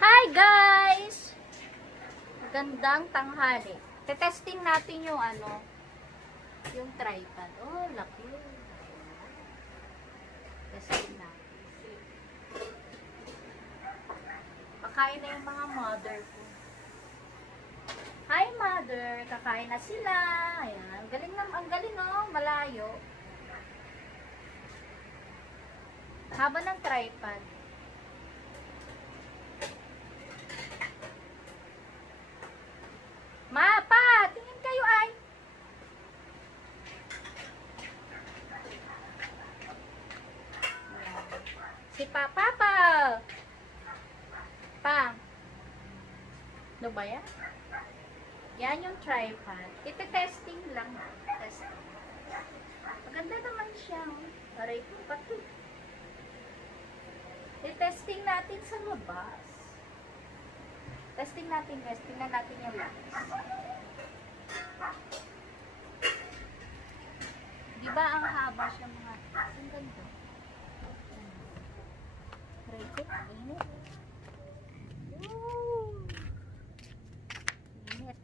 Hi guys! Magandang tanghali. Testing natin yung yung tripod. Oh, laki. Testing natin. Pakain na yung mga mother ko. Hi mother! Kakain na sila. Ayan. Ang galing oh. Malayo. Haba ng tripod. Ma, pa, tingin kayo ay. Si Papa pa. Pa. Ano ba yan? Yan yung tripod. Ite-testing lang. Testing. Maganda naman siya. Aray ko, pati. I-testing natin sa labas. Testing natin guys. Tingnan natin yung labas. Diba ang haba siya mga... Ang ganda. Aray ko, init. Woo! Init.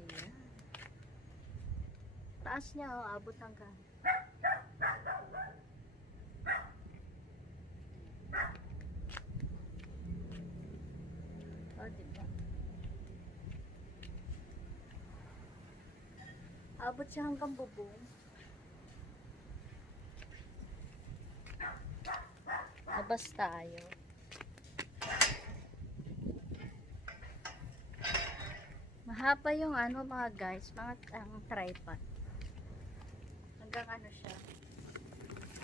Ayan. Taas niya oh, abot hanggang. Oh, diba? Abot siya hanggang bubong. Labas tayo. Mahaba yung mga guys, mga tripod. Hanggang siya.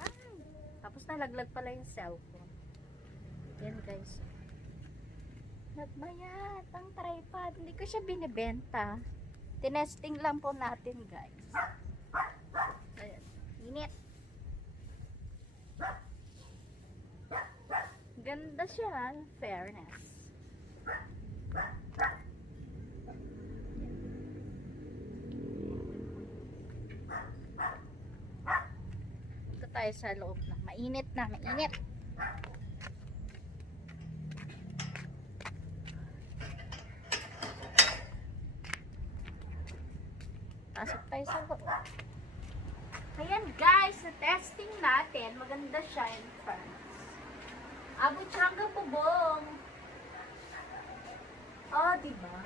Ay, tapos nalaglag pala yung cellphone. Yan guys. Nagmayat ang tripod. Hindi ko siya binibenta. Tinesting lang po natin guys. Ayan. Init. Ganda siya. Fairness. Ito tayo sa loob na. Mainit na. Mainit. Pasok tayo sa loob. Ayan guys, sa testing natin, maganda siya in front. Abot siya hanggang bubong. Oh, diba?